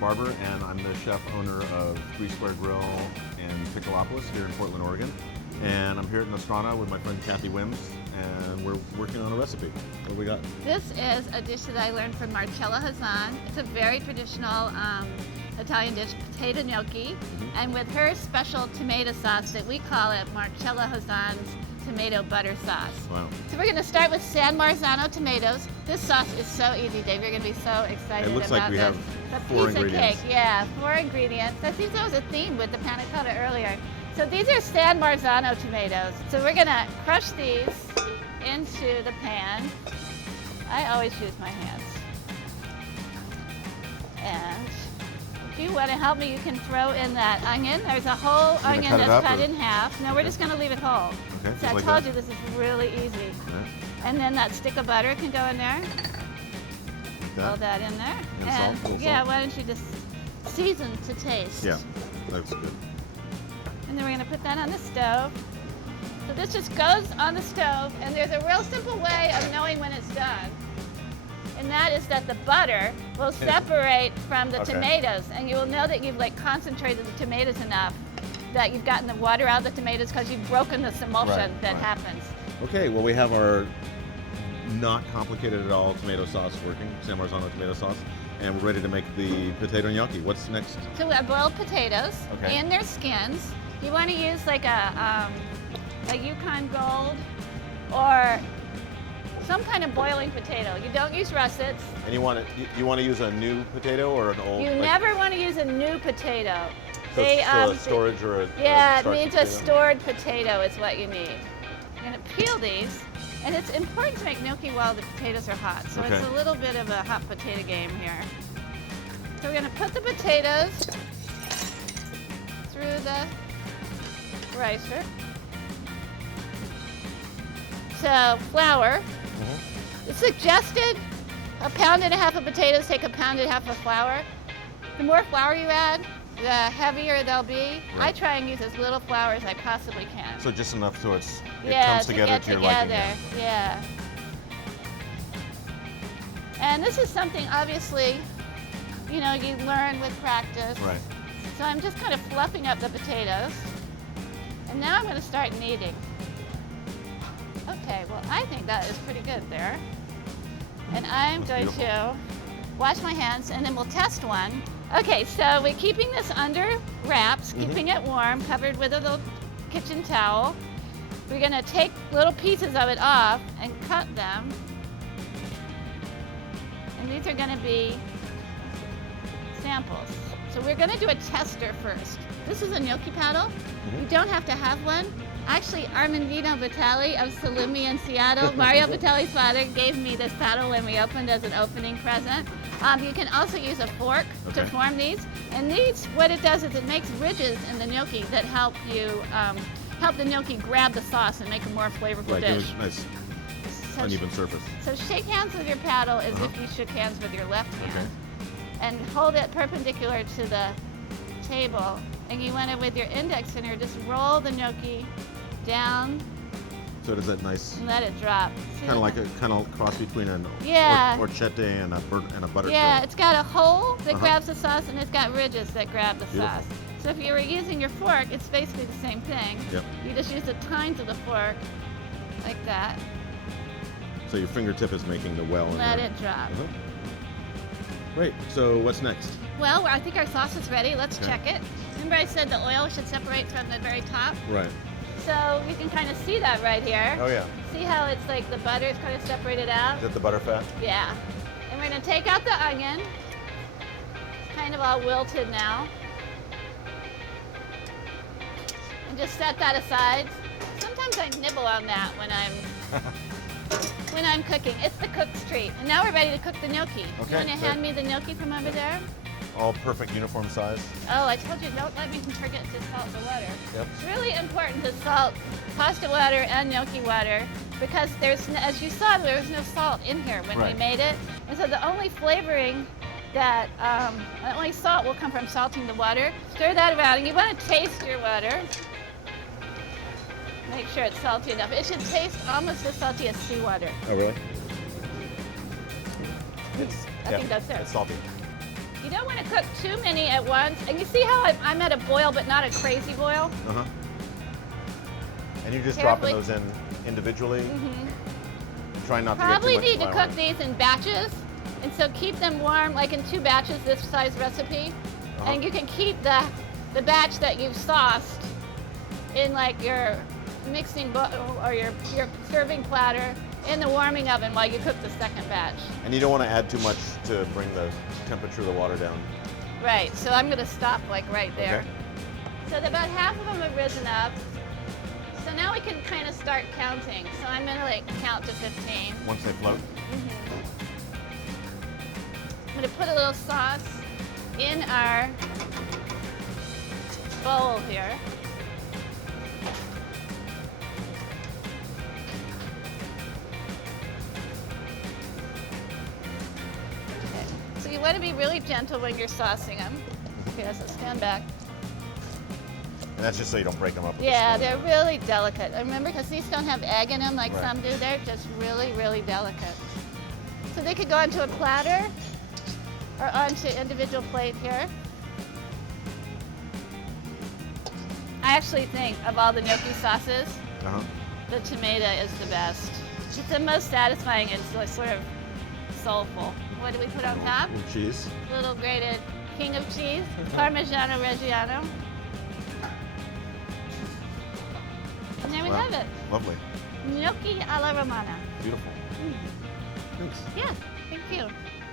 Barber, and I'm the chef owner of 3 Square Grill in Pickleopolis here in Portland, Oregon. And I'm here at Nostrana with my friend Cathy Whims, and we're working on a recipe. What do we got? This is a dish that I learned from Marcella Hazan. It's a very traditional Italian dish, potato gnocchi, and with her special tomato sauce that we call it Marcella Hazan's tomato butter sauce. Wow. So we're going to start with San Marzano tomatoes. This sauce is so easy, Dave. You're going to be so excited about this. It looks like we have The 4 piece ingredients. of cake, yeah, 4 ingredients. That seems that was a theme with the panna cotta earlier. So these are San Marzano tomatoes. So we're going to crush these into the pan. I always use my hands. And if you want to help me, you can throw in that onion. There's a whole onion that's cut in half. No, we're just going to leave it whole. Okay, So I like told that? you this is really easy. Right. And then that stick of butter can go in there. Like Throw that in there. And salt, little yeah, salt. why don't you just season to taste? Yeah, that's good. And then we're going to put that on the stove. So this just goes on the stove, and there's a real simple way of knowing when it's done. And that is that the butter will separate from the tomatoes, and you will know that you've concentrated the tomatoes enough that you've gotten the water out of the tomatoes because you've broken this emulsion that happens. Okay, well we have our not complicated at all tomato sauce working, San Marzano tomato sauce, and we're ready to make the potato gnocchi. What's next? So we have boiled potatoes Okay. and their skins. You want to use like a Yukon Gold or some kind of boiling potato. You don't use russets. And you want to use a new potato or an old? You never want to use a new potato. So a storage or a yeah, it starch needs potato? a stored potato is what you need. You're going to peel these, and it's important to make gnocchi while the potatoes are hot. So it's a little bit of a hot potato game here. So we're going to put the potatoes through the ricer. So flour. It's suggested 1.5 pounds of potatoes take 1.5 pounds of flour. The more flour you add, the heavier they'll be. Right. I try and use as little flour as I possibly can. So just enough so it yeah, comes together to your liking. Yeah. And this is something obviously, you learn with practice. Right. So I'm just kind of fluffing up the potatoes. And now I'm going to start kneading. Okay, well, I think that is pretty good there. And I'm going to wash my hands, and then we'll test one. Okay, so we're keeping this under wraps, keeping it warm, covered with a little kitchen towel. We're going to take little pieces of it off and cut them. And these are going to be samples. So we're going to do a tester first. This is a gnocchi paddle. You don't have to have one. Actually, Armandino Vitale of Salumi in Seattle, Mario Vitale's father, gave me this paddle when we opened as an opening present. You can also use a fork to form these. And these, what it does is it makes ridges in the gnocchi that help you, help the gnocchi grab the sauce and make a more flavorful Right, dish. give it a nice uneven surface. So shake hands with your paddle as if you shook hands with your left hand. And hold it perpendicular to the table. And you want to, with your index finger, just roll the gnocchi down. So it is that nice, And let it drop. kind of like a cross between an orchette and a butter Yeah, grill. it's got a hole that grabs the sauce, and it's got ridges that grab the sauce. So if you were using your fork, it's basically the same thing. Yep. You just use the tines of the fork, like that. So your fingertip is making the well. Let it drop. Great. So what's next? Well, I think our sauce is ready. Let's check it. Remember I said the oil should separate from the very top? Right. So you can kind of see that right here. Oh yeah. See how it's like the butter is kind of separated out? Is that the butter fat? Yeah. And we're going to take out the onion. It's kind of all wilted now. And just set that aside. Sometimes I nibble on that when I'm cooking. It's the cook's treat. And now we're ready to cook the gnocchi. Okay, You want to hand me the gnocchi from over there? All perfect uniform size. Oh, I told you, don't let me forget to salt the water. Yep. It's really important to salt pasta water and gnocchi water because there's, as you saw, there was no salt in here when we made it. And so the only flavoring that, the only salt will come from salting the water. Stir that around, and you want to taste your water. Make sure it's salty enough. It should taste almost as salty as seawater. Oh really? I think that's it. It's salty. You don't want to cook too many at once. And you see how I'm at a boil, but not a crazy boil? Uh-huh. And you're just Carefully. dropping those in individually? Mm-hmm. Trying not Probably to get too need much to flour. cook these in batches. And so keep them warm, like in 2 batches, this size recipe. Uh-huh. And you can keep the batch that you've sauced in like your mixing bowl or your serving platter in the warming oven while you cook the second batch. And you don't want to add too much to bring the temperature of the water down. Right, so I'm gonna stop like right there. Okay. So about half of them have risen up. So now we can kind of start counting. So I'm gonna like count to 15. Once they float. I'm gonna put a little sauce in our bowl here. Okay. So you want to be really gentle when you're saucing them. Okay, so stand back. And that's just so you don't break them up. with the Yeah, spoon. they're really delicate. And remember, because these don't have egg in them like Right. some do, they're just really, really delicate. So they could go onto a platter or onto individual plate here. I actually think of all the gnocchi sauces, Uh-huh. the tomato is the best. It's the most satisfying. It's like sort of soulful. What do we put on top? Little cheese. Little grated king of cheese, Parmigiano Reggiano. And there we Wow. have it. Lovely. Gnocchi alla Romana. Beautiful. Thanks. Yeah, thank you.